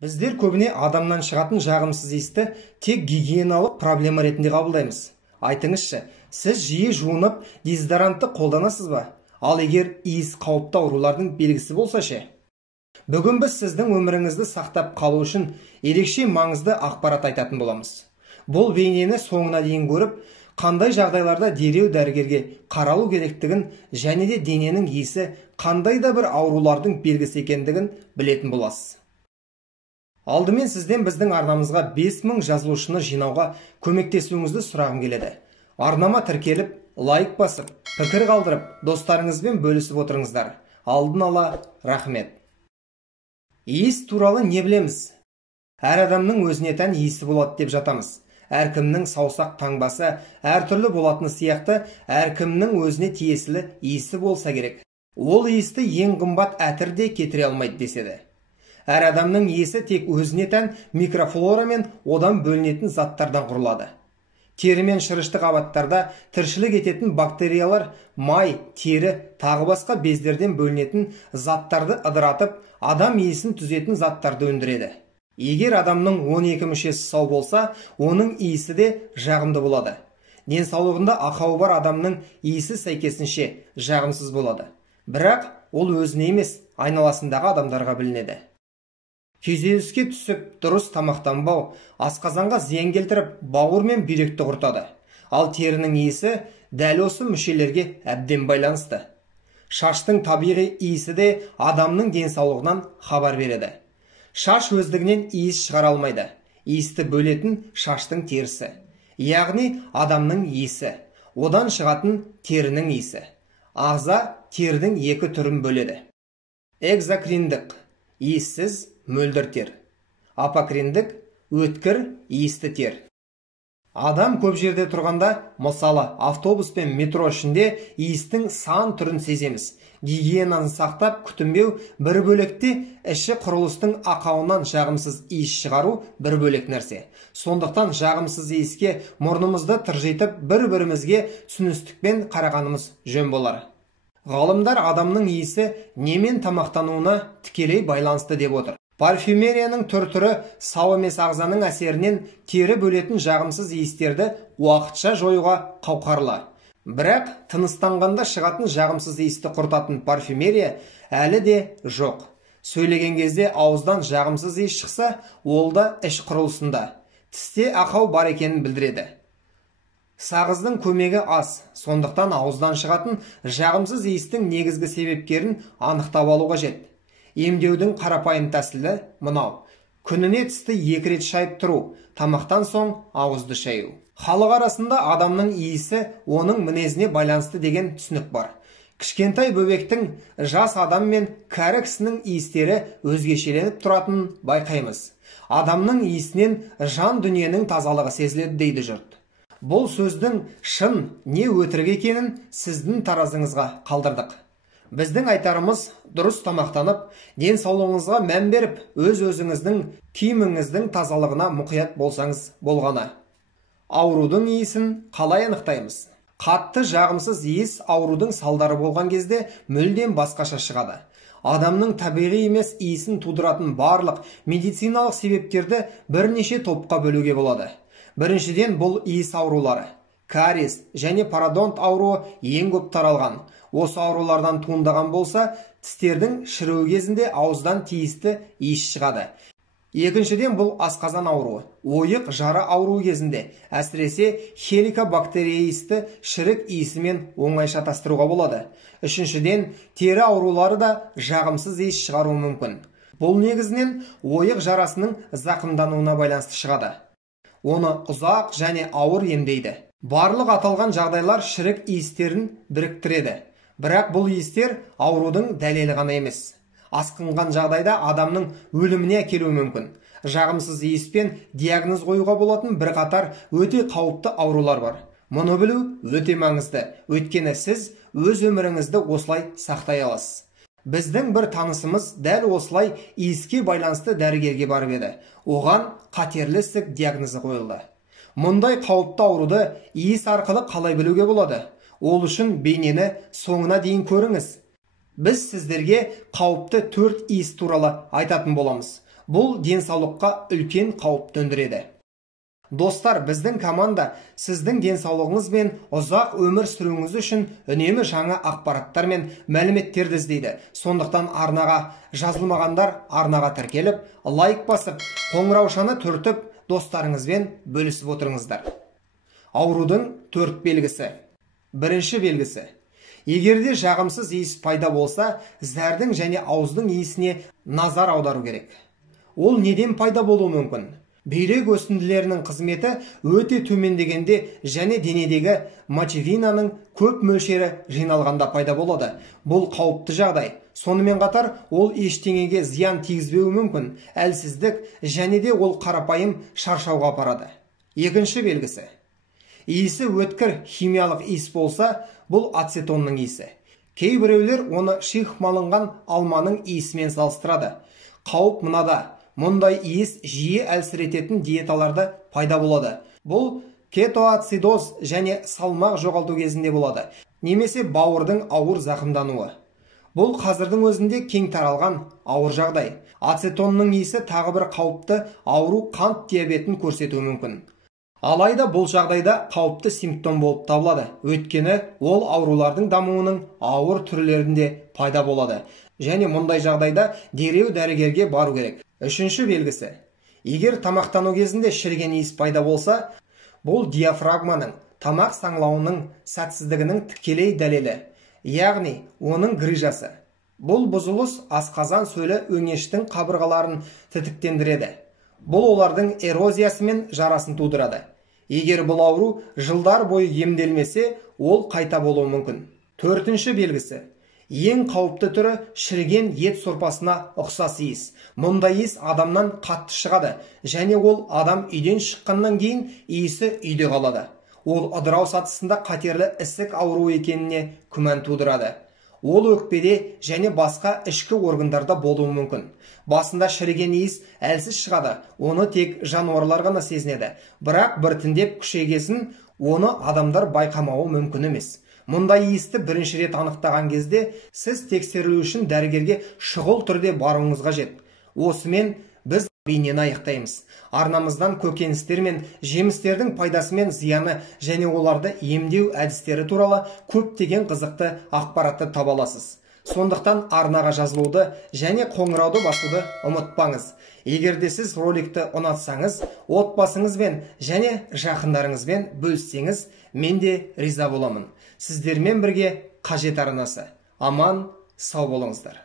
Біздер көбіне адамнан шығатын жағымсыз иісті тек гигиеналық проблема ретінде қабылдаймыз. Айтыңызшы, сіз жиі жуынып, дезодорантты қолданасыз ба? Ал егер иіс қауіпті аурулардың белгісі болса ше? Бүгін біз сіздің өміріңізді сақтап қалу үшін ерекше маңызды ақпарат айтатын боламыз. Бұл бейнені соңына дейін көріп, қандай жағдайларда дереу дәрігерге қаралу керектігін және де дененің иісі қандай да бір аурулардың белгісі екендігін білетін боласыз. Алдымен сізден біздің арнамызға 5000 жазылушыны жинауға көмектесуіңізді сұрағым келеді. Арнама тіркеліп, лайк басып, пікір қалдырып, достарыңызбен бөлісіп отырыңыздар. Алдын ала рахмет. Иіс туралы не білеміз? Әр адамның өзіне тән иісі болады деп жатамыз. Әркімнің саусақ таңбасы әртүрлі болатыны сияқты, әркімнің өзіне тиесілі иісі болса керек. Ол иісті ең қымбат әтір де кетіре алмайды деседі. Әр адамның иісі тек өзіне тән микрофлора мен одан бөлінетін заттардан құрылады. Тері мен шырышты қабаттарда тіршілік ететін бактериялар май, тері, тағы басқа бездерден бөлінетін заттарды ыдыратып, адам иісін түзетін заттарды өндіреді. Егер адамның 12 мүшесі сау болса, оның иісі де жағымды болады. Денсаулығында ақауы бар адамның иісі сәйкесінше жағымсыз болады. Бірақ ол өзіне емес, айналасындағы адамдарға білінеді. Күйзеліске түсіп, дұрыс тамақтанбау, асқазанға зиян келтіріп, бауыр мен бүйректі құртады. Ал терінің иісі дәл осы мүшелерге әбден байланысты. Шаштың табиғи иісі де адамның денсаулығынан хабар береді. Шаш өздігінен иіс шығара алмайды. Иісті бөлетін шаштың терісі. Яғни адамның иісі. Одан шығатын терінің иісі. Ағза тердің екі түрін бөледі. Экзокриндік – иіссіз мөлдір тер. Апокриндік – өткір иісті тер. Адам көп жерде тұрғанда, мысалы автобус пен метро ішінде иістің сан түрін сеземіз. Гигиенаны сақтап күтінбеу бір бөлекте, іші құрылыстың ақауынан жағымсыз иіс шығару бір бөлек нәрсе. Сондықтан жағымсыз иіске мұрнымызды тыржитып бір-бірімізге түсіністікпен қарағанымыз жөн болар. Ғалымдар адамның иісі немен тамақтануына тікелей байланысты деп отыр. Парфюмерияның түр-түрі сау емес ағзаның әсерінен тері бөлетін жағымсыз иістерді уақытша жоюға қауқарлы. Бірақ тыныстанғанда шығатын жағымсыз иісті құртатын парфюмерия әлі де жоқ. Сөйлеген кезде ауыздан жағымсыз иіс шықса, ол да іш құрылысында. Тісте ақау бар екенін білдіреді. Сағыздың көмегі аз, сондықтан ауыздан шығатын жағымсыз иістің негізгі себептерін анықтап алу қажет. Емдеудің қарапайым тәсілі мынау: күніне тісті 2 рет шайып тұру, тамақтан соң ауызды шаю. Халық арасында адамның иісі оның мінезіне байланысты деген түсінік бар. Кішкентай бөбектің, жас адам мен кәрі кісінің иістері өзгешеленіп тұратынын байқаймыз. Адамның иісінен жан дүниенің тазалығы сезіледі дейді жұрт. Бұл сөздің шын не өтірік екенін сіздің таразыңызға қалдырдық. Біздің айтарымыз дұрыс тамақтанып, денсаулығыңызға мән беріп, өз-өзіңіздің киіміңіздің тазалығына мұқият болсаңыз болғаны. Аурудың иісін қалай анықтаймыз? Қатты жағымсыз иіс аурудың салдары болған кезде мүлдем басқаша шығады. Адамның табиғи емес иісін тудыратын барлық медициналық себептерді бірнеше топқа бөлуге болады. Біріншіден, бұл иіс аурулары. Кариес және пародонт ауруы ең көп таралған. Осы аурулардан туындаған болса, тістердің шіруі кезінде ауыздан тиісті иіс шығады. Екіншіден, бұл асқазан ауруы. Ойық жара ауруы кезінде, әсіресе хеликобактерия иісті шірік иісімен оңай шатастыруға болады. Үшіншіден, тері аурулары да жағымсыз иіс шығаруы мүмкін. Бұл негізінен ойық жарасының зақымдануына байланысты шығады. Оны ұзақ және ауыр емдейді. Барлық аталған жағдайлар шірік иістерін біріктіреді. Бірақ бұл иістер аурудың дәлелі ғана емес. Асқынған жағдайда адамның өліміне әкелуі мүмкін. Жағымсыз иіспен диагноз қоюға болатын бірқатар өте қауіпті аурулар бар. Мұны білу өте маңызды, өйткені сіз өз өміріңізді осылай сақтай аласыз. Біздің бір танысымыз дәл осылай иіске байланысты дәрігерге барып еді. Оған қатерлі ісік диагнозы қойылды. Мұндай қауіпті ауруды иіс арқылы қалай білуге болады? Ол үшін бейнені соңына дейін көріңіз. Біз сіздерге қауіпті 4 иіс туралы айтатын боламыз. Бұл денсаулыққа үлкен қауіп төндіреді. Достар, біздің команда сіздің денсаулығыңыз бен ұзақ өмір сүруіңіз үшін үнемі жаңа ақпараттар мен мәліметтерді іздейді. Сондықтан арнаға жазылмағандар арнаға тіркеліп, лайк басып, қоңыраушаны түртіп, достарыңызбен бөлісіп отырыңыздар. Аурудың 4 белгісі. Бірінші белгісі. Егерде жағымсыз иіс пайда болса, зәрдің және ауыздың иісіне назар аудару керек. Ол неден пайда болуы мүмкін? Бүйрек өсінділерінің қызметі өте төмендегенде және денедегі мочевинаның көп мөлшері жиналғанда пайда болады. Бұл қауіпті жағдай. Сонымен қатар, ол ештеңеге зиян тигізбеуі мүмкін. Әлсіздік және де ол қарапайым шаршауға апарады. Екінші белгісі. Иісі өткір химиялық иіс болса, бұл ацетонның иісі. Кейбіреулер оны шиқмалынған алманың иісімен салыстырады. Қауіп мынада. Мұндай иіс жиі әлсірететін диеталарды пайда болады. Бұл кетоацидоз және салмақ жоғалту кезінде болады. Немесе бауырдың ауыр зақымдануы. Бұл қазірдің өзінде кең таралған ауыр жағдай. Ацетонның иісі тағы бір қауіпті ауру қант диабетін көрсетуі мүмкін. Алайда бұл жағдайда қауіпті симптом болып табылады. Өйткені ол аурулардың дамуының ауыр түрлерінде пайда болады. Және мұндай жағдайда дереу дәрігерге бару керек. Үшінші белгісі. Егер тамақтану кезінде шіріген иіс пайда болса, бұл диафрагманың, тамақ саңлауының сәтсіздігінің тікелей дәлелі. Яғни, оның грыжасы. Бұл бұзылыс асқазан сөлі өңештің қабырғаларын тітіктендіреді. Бұл олардың эрозиясы мен жарасын тудырады. Егер бұл ауру жылдар бойы емделмесе, ол қайта болуы мүмкін. Төртінші белгісі. Ең қауіпті түрі шіріген ет сорпасына ұқсас иіс. Мұндай иіс адамнан қатты шығады, және ол адам үйден шыққаннан кейін иісі үйде қалады. Ол ыдырау сатысында қатерлі ісік ауру екеніне күмән тудырады. Ол өкпеде және басқа ішкі органдарда болуы мүмкін. Басында шіріген иіс әлсіз шығады, оны тек жануарлар ғана сезінеді. Бірақ біртіндеп күшейгесін, оны адамдар байқамауы мүмкін емес. Мұндай иісті бірінші рет анықтаған кезде, сіз тексерілу үшін дәрігерге шұғыл түрде баруыңыз қажет. Осымен біз бейнені аяқтаймыз. Арнамыздан көкөністер мен жемістердің пайдасы мен зияны және оларды емдеу әдістері туралы көптеген қызықты ақпаратты таба аласыз. Сондықтан арнаға жазылуды және қоңырауды басуды ұмытпаңыз. Егерде сіз роликті ұнатсаңыз, отбасыңызбен және жақындарыңызбен бөліссеңіз, мен де риза боламын. Сіздермен бірге қажет арнасы. Аман, сау болыңыздар.